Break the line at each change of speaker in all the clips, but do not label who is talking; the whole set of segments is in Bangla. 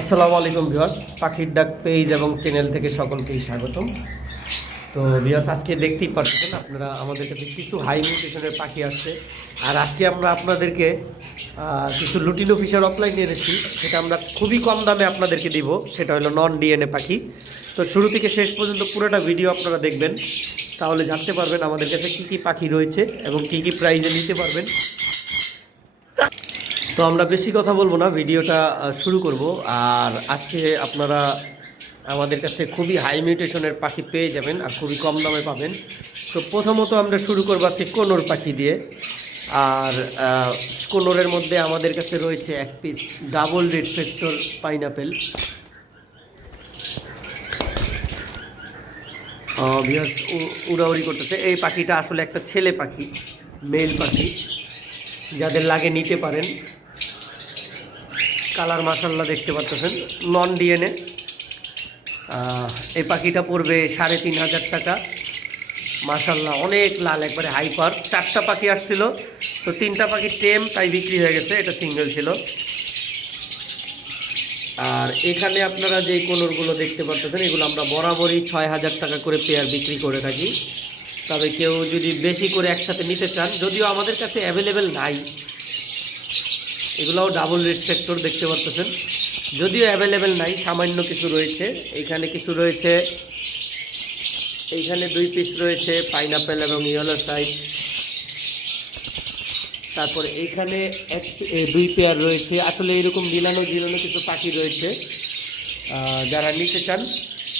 আসসালামু আলাইকুম ভিউয়ার্স, পাখির ডাক পেজ এবং চ্যানেল থেকে সকলকেই স্বাগতম। তো ভিউয়ার্স, আজকে দেখতেই পাচ্ছেন আপনারা, আমাদের কাছে কিছু হাই মিউটেশনের পাখি আসছে। আর আজকে আমরা আপনাদেরকে কিছু লুটিনো ফিশার অফলাইন এনেছি সেটা আমরা খুবই কম দামে আপনাদেরকে দিব। সেটা হলো নন ডিএনএ পাখি। তো শুরু থেকে শেষ পর্যন্ত পুরোটা ভিডিও আপনারা দেখবেন। তাহলে জানতে পারবেন আমাদের কাছে কী কী পাখি রয়েছে এবং কী কী প্রাইজে নিতে পারবেন। তো আমরা বেশি কথা বলব না, ভিডিওটা শুরু করব। আর আজকে আপনারা আমাদের কাছে খুবই হাই মিউটেশনের পাখি পেয়ে যাবেন আর খুবই কম দামে পাবেন। তো প্রথমত আমরা শুরু করব আজকে কোনোর পাখি দিয়ে। আর কোনোরের মধ্যে আমাদের কাছে রয়েছে এক piece double red factor pineapple উড়াউড়ি করতেছে। এই পাখিটা আসলে একটা ছেলে পাখি মেল পাখি। যাদের লাগে নিতে পারেন। কালার মাসাল্লাহ দেখতে পাচ্ছেন। Non DNA. এই পাখিটা পড়বে সাড়ে তিন হাজার টাকা। মাসাল্লাহ অনেক লাল, একবারে হাইপার। চারটা পাখি আসছিল। তো তিনটা পাখি টেম, তাই বিক্রি হয়ে গেছে। এটা সিঙ্গেল ছিল। আর এখানে আপনারা যে কোনোরগুলো দেখতে পাচ্ছেন, এগুলো আমরা বরাবরই ছয় হাজার টাকা করে পেয়ার বিক্রি করে থাকি। তবে কেউ যদি বেশি করে একসাথে নিতে চান, যদিও আমাদের কাছে অ্যাভেলেবেল নাই এগুলোও ডাবল রেড সেক্টর দেখতে পাচ্ছেন যদিও অ্যাভেলেবেল নাই, সামান্য কিছু রয়েছে। এইখানে কিছু রয়েছে এইখানে দুই পিস রয়েছে পাইনাপেল এবং ইয়েলো সাইড তারপর এইখানে এক দুই পেয়ার রয়েছে। আসলে এরকম মিলানো জিলানো কিছু পাখি রয়েছে। যারা নিতে চান,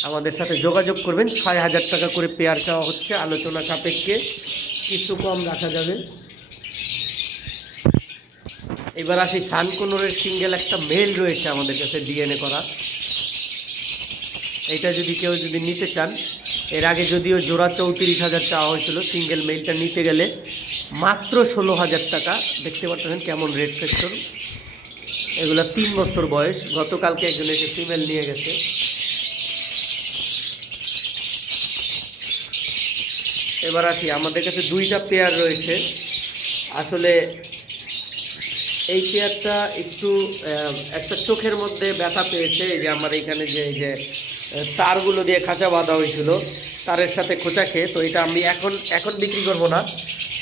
আমাদের সাথে যোগাযোগ করবেন। ছয় হাজার টাকা করে পেয়ার চাওয়া হচ্ছে। আলোচনা সাপেক্ষে কিছু কম রাখা যাবে। এবার আসি সানকোনোরের সিঙ্গেল একটা মেল রয়েছে আমাদের কাছে ডিএনএ করা। এটা যদি কেউ যদি নিতে চান, এর আগে যদিও জোড়া চৌত্রিশ হাজার চাওয়া হয়েছিল, সিঙ্গেল মেলটা নিতে গেলে মাত্র ষোলো হাজার টাকা। দেখতে পাচ্ছেন কেমন রেড সেক্টর এগুলো তিন বছর বয়স, গতকালকে একজন এসে ফিমেল নিয়ে গেছে। এবার আসি, আমাদের কাছে দুইটা পেয়ার রয়েছে। আসলে এই চেয়ারটা একটু একটা চোখের মধ্যে ব্যথা পেয়েছে, এই যে আমার এখানে যে, এই যে তারগুলো দিয়ে খাঁচা বাঁধা হয়েছিল, তারের সাথে খোঁচা খেয়ে, তো এটা আমি এখন এখন বিক্রি করব না।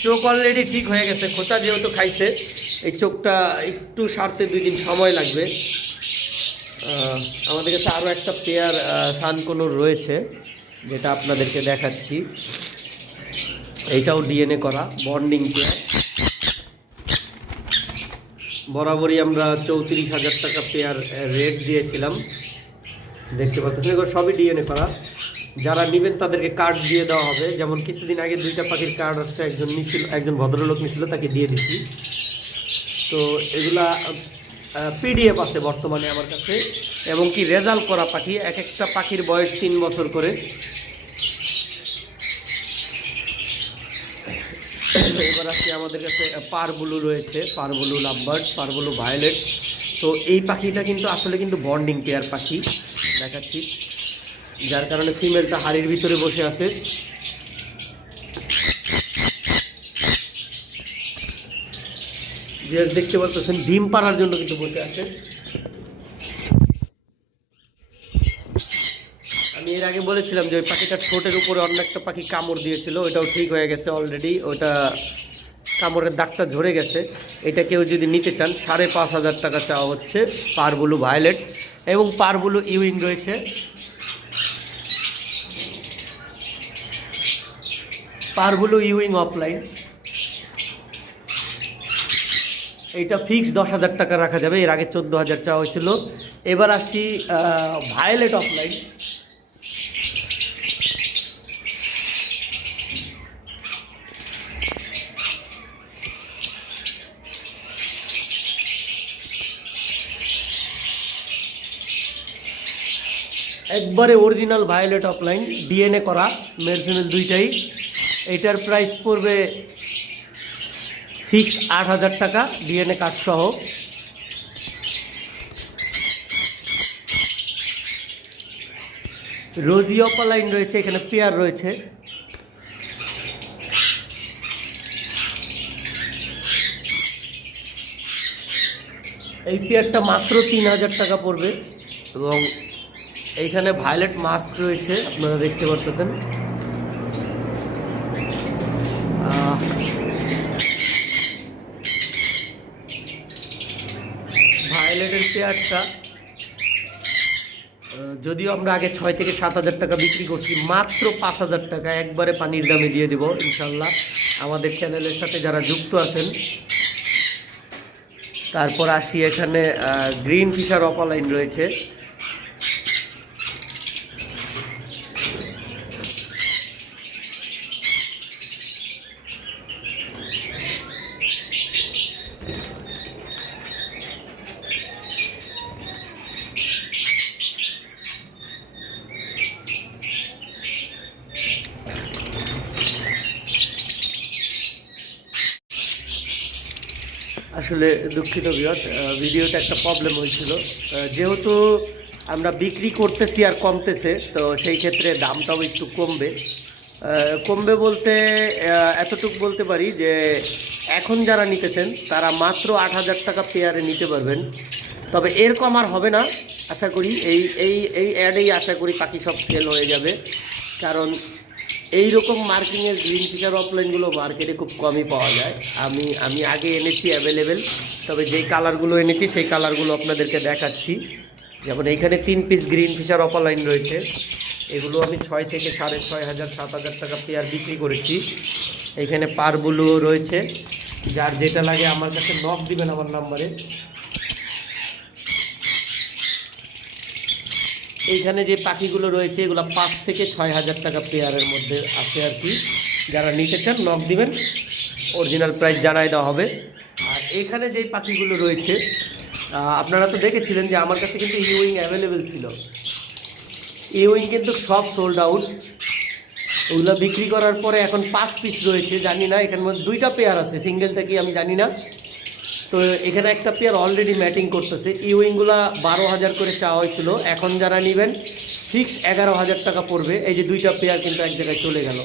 চোখ অলরেডি ঠিক হয়ে গেছে, খোঁচা যেহেতু খাইছে, এই চোখটা একটু সারতে দুই দিন সময় লাগবে। আমাদের কাছে আরও একটা পেয়ার সানকোনোর রয়েছে, যেটা আপনাদেরকে দেখাচ্ছি। এইটাও ডিএনএ করা বন্ডিং পেয়ার। বরাবরই আমরা চৌত্রিশ হাজার টাকা পেয়ার রেট দিয়েছিলাম। দেখতে পাচ্ছেন, এগুলো সবই ডিএনএ করা যারা নেবেন তাদেরকে কার্ড দিয়ে দেওয়া হবে। যেমন কিছুদিন আগে দুইটা পাখির কার্ড হচ্ছে একজন নিছিল, একজন ভদ্রলোক নিছিল, তাকে দিয়ে দিচ্ছি। তো এগুলা পিডিএফ আছে বর্তমানে আমার কাছে। এবং কি রেজাল্ট করা পাখি, এক একটা পাখির বয়স তিন বছর করে এবার আছে আমাদের কাছে পারবুলু রয়েছে, পারবুলু লাভবার্ড পারবুলু ভায়োলেট। তো এই পাখিটা কিন্তু আসলে কিন্তু বন্ডিং পেয়ার পাখি, দেখাচ্ছি। যার কারণে ফিমেলটা হাড়ির ভিতরে বসে আছে। যে দেখতে পাচ্ছেন, ডিম পাড়ার জন্য কিন্তু বসে আছে। আমি এর আগে বলেছিলাম যে ওই পাখিটার ঠোঁটের উপরে অন্য একটা পাখি কামড় দিয়েছিল, ওইটাও ঠিক হয়ে গেছে অলরেডি ওটা কামড়ের দাগটা ঝরে গেছে। এটা কেউ যদি নিতে চান, সাড়ে পাঁচ হাজার টাকা চাওয়া হচ্ছে পারবুলু ভায়োলেট এবং পারবুলু ইউইং রয়েছে। পারবুলু ইউইং অফলাইন। এইটা ফিক্স দশ হাজার টাকা রাখা যাবে, এর আগে চোদ্দ হাজার চাওয়া হয়েছিল। এবার আসি ভায়োলেট অফলাইন। একবারে অরিজিনাল ভায়োলেট অফলাইন ডিএনএ করা মেল ফিমেল দুইটাই। এটার প্রাইস পড়বে ফিক্স আট হাজার টাকা ডিএনএ কার্ড সহ। রোজি অপালাইন রয়েছে, এখানে পেয়ার রয়েছে। এই পেয়ারটা মাত্র তিন হাজার টাকা পড়বে। এবং এইখানে ভায়োলেট মাস্ক রয়েছে আপনারা দেখতে পারতেছেন। ভায়োলেটের পেয়ারটা আহ, যদিও আমরা আগে ছয় থেকে সাত হাজার টাকা বিক্রি করছি মাত্র পাঁচ হাজার টাকা একবারে পানির দামে দিয়ে দেবো ইনশাল্লাহ। আমাদের চ্যানেলের সাথে যারা যুক্ত আছেন তারপর আসি এখানে গ্রিন ফিশার অপালাইন রয়েছে। আসলে দুঃখিত বিয়স ভিডিওতে একটা প্রবলেম হয়েছিল। যেহেতু আমরা বিক্রি করতেছি আর কমতেছে, তো সেই ক্ষেত্রে দামটাও একটু কমবে। কমবে বলতে এতটুকু বলতে পারি যে, এখন যারা নিতেছেন, তারা মাত্র আট হাজার টাকা পেয়ারে নিতে পারবেন। তবে এর কম আর হবে না, আশা করি। এই এই এই অ্যাডেই আশা করি বাকি সব সেল হয়ে যাবে। কারণ এই রকম মার্কিংয়ের গ্রিন ফিচার অফলাইনগুলো মার্কেটে খুব কমই পাওয়া যায়। আমি আমি আগে এনেছি অ্যাভেলেবেল তবে যেই কালারগুলো এনেছি সেই কালারগুলো আপনাদেরকে দেখাচ্ছি। যেমন এইখানে তিন পিস গ্রিন ফিচার অফলাইন রয়েছে। এগুলো আমি ছয় থেকে সাড়ে ছয় হাজার, সাত হাজার টাকা পেয়ার বিক্রি করেছি। এইখানে পারগুলোও রয়েছে। যার যেটা লাগে আমার কাছে নক দিবেন আমার নাম্বারে এইখানে যে পাখিগুলো রয়েছে, এগুলো পাঁচ থেকে ছয় হাজার টাকা পেয়ারের মধ্যে আছে আর কি। যারা নিতে চান নক দিবেন। অরিজিনাল প্রাইস জানাই দেওয়া হবে। আর এইখানে যেই পাখিগুলো রয়েছে আপনারা তো দেখেছিলেন যে আমার কাছে কিন্তু ইউইং অ্যাভেলেবেল ছিল। ইউইং কিন্তু সব সোল্ড আউট ওগুলো বিক্রি করার পরে এখন পাঁচ পিস রয়েছে, জানি না এখানের মধ্যে দুইটা পেয়ার আছে সিঙ্গেলটা কি আমি জানি না। তো এখানে একটা পেয়ার অলরেডি ম্যাটিং করতেছে। ইউইংগুলা বারো হাজার করে চাওয়া হয়েছিল। এখন যারা নেবেন ফিক্স এগারো হাজার টাকা পড়বে। এই যে দুইটা পেয়ার কিন্তু এক জায়গায় চলে গেল।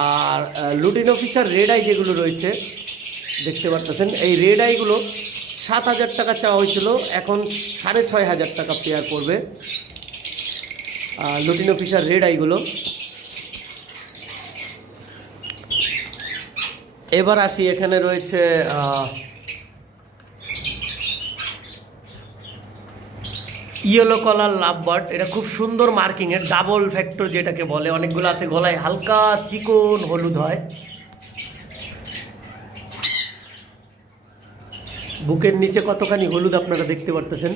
আর লুটিন অফিসার রেড আই যেগুলো রয়েছে, দেখতে পারতেছেন, এই রেড আইগুলো সাত হাজার টাকা চাওয়া হয়েছিল। এখন সাড়ে ছয় হাজার টাকা পেয়ার পড়বে। লুটিন অফিসার রেড আইগুলো এবার আসি, এখানে রয়েছে ইয়েলো কলার লাভ বার্ড এটা খুব সুন্দর মার্কিং এর ডাবল ফ্যাক্টর যেটাকে বলে। অনেকগুলো আছে গলায়, হালকা চিকন হলুদ হয়। বুকের নিচে কতখানি হলুদ আপনারা দেখতে পারতেছেন?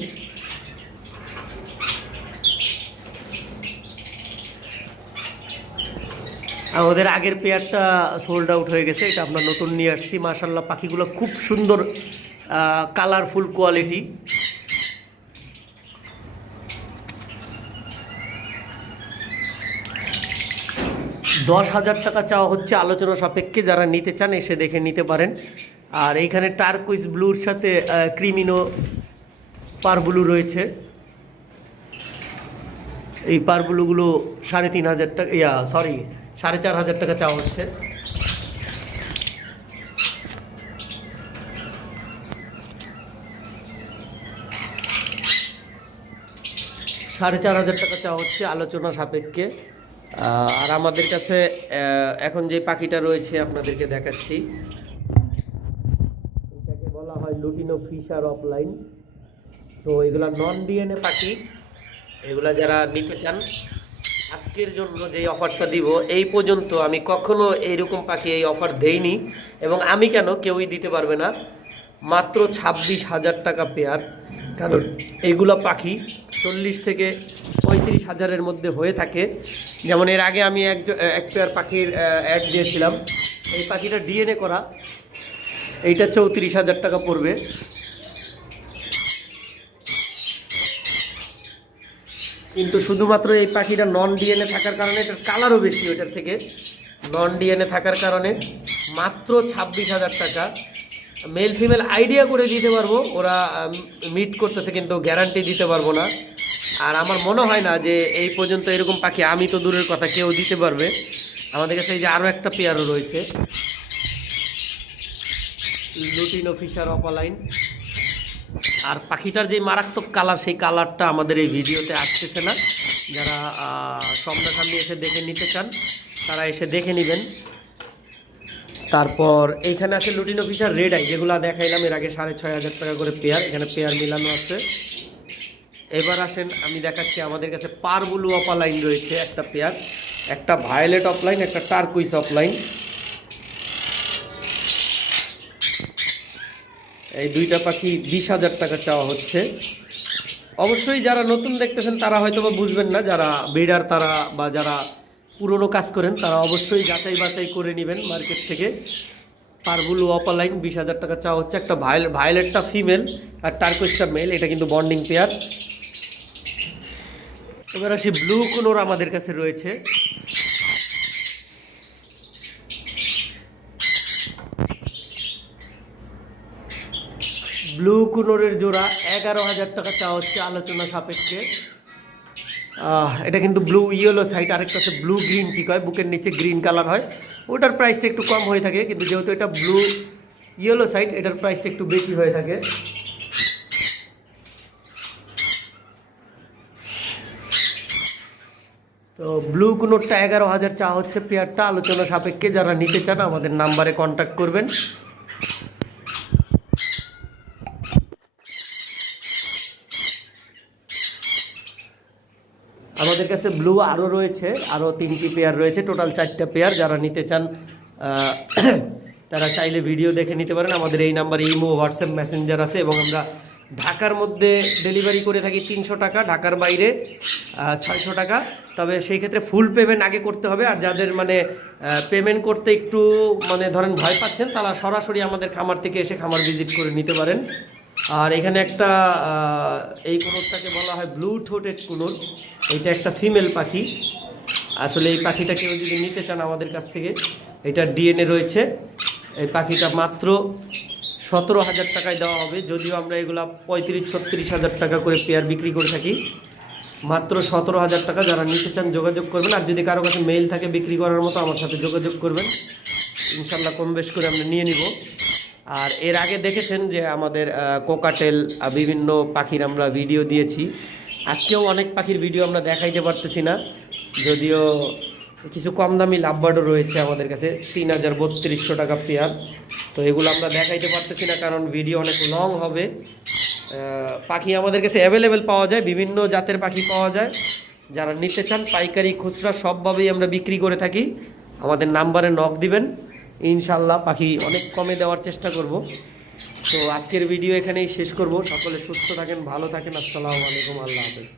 আমাদের আগের পেয়ারটা সোল্ড আউট হয়ে গেছে, এটা আমরা নতুন নিয়ে আসছি। মাশাল্লাহ পাখিগুলো খুব সুন্দর কালারফুল কোয়ালিটি দশ হাজার টাকা চাওয়া হচ্ছে আলোচনা সাপেক্ষে, যারা নিতে চান এসে দেখে নিতে পারেন। আর এইখানে টার্কুইজ ব্লুর সাথে ক্রিমিনো পার ব্লু রয়েছে। এই পারগুলোগুলো সাড়ে তিন হাজার টাকা, ইয়া সরি সাড়ে চার হাজার টাকা চাওয়া হচ্ছে। সাড়ে চার হাজার টাকা চাওয়া হচ্ছে আলোচনা সাপেক্ষে। আর আমাদের কাছে এখন যে পাখিটা রয়েছে আপনাদেরকে দেখাচ্ছি। এটাকে বলা হয় লুটিনো ফিশার অফলাইন। তো এগুলা নন ডিএনএ পাখি। এগুলা যারা নিতে চান আজকের জন্য যে অফারটা দিব, এই পর্যন্ত আমি কখনো এইরকম পাখি এই অফার দেইনি এবং আমি কেন কেউই দিতে পারবে না। মাত্র ছাব্বিশ হাজার টাকা পেয়ার। কারণ এইগুলো পাখি চল্লিশ থেকে পঁয়ত্রিশ হাজারের মধ্যে হয়ে থাকে। যেমন এর আগে আমি এক এক পেয়ার পাখির অ্যাড দিয়েছিলাম। এই পাখিটা ডিএনএ করা। এইটা চৌত্রিশ হাজার টাকা পড়বে। কিন্তু শুধুমাত্র এই পাখিটা নন ডিএনএ থাকার কারণে এটার কালারও বেশি ওটার থেকে। নন ডিএনএ থাকার কারণে মাত্র ছাব্বিশ হাজার টাকা। মেল ফিমেল আইডিয়া করে দিতে পারব, ওরা মিট করতেছে কিন্তু গ্যারান্টি দিতে পারব না। আর আমার মনে হয় না যে এই পর্যন্ত এরকম পাখি আমি তো দূরের কথা, কেউ দিতে পারবে। আমাদের কাছে এই যে আরও একটা পেয়ারও রয়েছে। লুটিন অফিসার অপালাইন আর পাখিটার যে মারাত্মক কালার সেই কালারটা আমাদের এই ভিডিওতে আসতেছে না। যারা সামনাসামনি এসে দেখে নিতে চান, তারা এসে দেখে নেবেন। তারপর এইখানে আছে লুটিন অফিসার রেড আই যেগুলো দেখাইলাম এর আগে সাড়ে ছয় হাজার টাকা করে পেয়ার এখানে পেয়ার মিলানো আছে। এবার আসেন, আমি দেখাচ্ছি আমাদের কাছে পার ব্লু অফলাইন রয়েছে একটা পেয়ার একটা ভায়োলেট অফলাইন একটা টার্কুইস অফলাইন এই দুইটা পাখি বিশ হাজার টাকা চাওয়া হচ্ছে। অবশ্যই যারা নতুন দেখতেছেন, তারা হয়তো বা বুঝবেন না, যারা বিডার তারা বা যারা পুরনো কাজ করেন, তারা অবশ্যই যাচাই বাছাই করে নেবেন মার্কেট থেকে। পারবুলু অপালাইন বিশ হাজার টাকা চাওয়া হচ্ছে। একটা ভায়োল ভায়োলেটটা ফিমেল আর টার্কোসটা মেল এটা কিন্তু বন্ডিং পেয়ার এবার আসি ব্লু কোনোর আমাদের কাছে রয়েছে। ব্লু কুনোরের জোড়া এগারো হাজার টাকা চাওয়া হচ্ছে আলোচনা সাপেক্ষে। এটা কিন্তু ব্লু ইয়েলো সাইড, আরেকটা হচ্ছে ব্লু গ্রিন চিক হয়, বুকের নিচে গ্রিন কালার হয়। ওটার প্রাইসটা একটু কম হয়ে থাকে, কিন্তু যেহেতু এটা ব্লু ইয়েলো সাইড, এটার প্রাইসটা একটু বেশি হয়ে থাকে। তো ব্লু কুনোরটা এগারো হাজার চা হচ্ছে পেয়ারটা, আলোচনা সাপেক্ষে যারা নিতে চান আমাদের নাম্বারে কন্ট্যাক্ট করবেন। আমাদের কাছে ব্লু আরও রয়েছে, আরও তিনটি পেয়ার রয়েছে, টোটাল চারটা পেয়ার। যারা নিতে চান তারা চাইলে ভিডিও দেখে নিতে পারেন। আমাদের এই নাম্বারে ইমো, হোয়াটসঅ্যাপ, মেসেঞ্জার আছে এবং আমরা ঢাকার মধ্যে ডেলিভারি করে থাকি তিনশো টাকা, ঢাকার বাইরে ছয়শো টাকা। তবে সেই ক্ষেত্রে ফুল পেমেন্ট আগে করতে হবে আর যাদের মানে পেমেন্ট করতে একটু মানে ধরেন ভয় পাচ্ছেন, তারা সরাসরি আমাদের খামার থেকে এসে খামার ভিজিট করে নিতে পারেন। আর এখানে একটা এই কুনুরটাকে বলা হয় ব্লু ঠোঁটেড কুনুর। এটা একটা ফিমেল পাখি। আসলে এই পাখিটা কেউ যদি নিতে চান আমাদের কাছ থেকে, এটার ডিএনএ রয়েছে। এই পাখিটা মাত্র সতেরো হাজার টাকায় দেওয়া হবে, যদিও আমরা এগুলা পঁয়ত্রিশ, ছত্রিশ হাজার টাকা করে পেয়ার বিক্রি করে থাকি। মাত্র সতেরো হাজার টাকা, যারা নিতে চান যোগাযোগ করবেন, আর যদি কারও কাছে মেইল থাকে বিক্রি করার মতো, আমার সাথে যোগাযোগ করবেন। ইনশাল্লাহ কম বেশ করে আমরা নিয়ে নিব। আর এর আগে দেখেছেন যে আমাদের কোকাটেল বিভিন্ন পাখির আমরা ভিডিও দিয়েছি। আজকেও অনেক পাখির ভিডিও আমরা দেখাইতে পারতেছি না। যদিও কিছু কম দামি লাভবার্ডও রয়েছে আমাদের কাছে, তিন হাজার বত্রিশশো টাকা পেয়ার। তো এগুলো আমরা দেখাইতে পারতেছি না, কারণ ভিডিও অনেক লং হবে। পাখি আমাদের কাছে অ্যাভেলেবেল পাওয়া যায়, বিভিন্ন জাতের পাখি পাওয়া যায়। যারা নিতে চান, পাইকারি, খুচরা সবভাবেই আমরা বিক্রি করে থাকি। আমাদের নাম্বারে নক দিবেন। ইনশাল্লাহ পাখি অনেক কমে দেওয়ার চেষ্টা করব। তো আজকের ভিডিও এখানেই শেষ করব। সকলে সুস্থ থাকেন, ভালো থাকেন। আসসালামু আলাইকুম, আল্লাহ হাফেজ।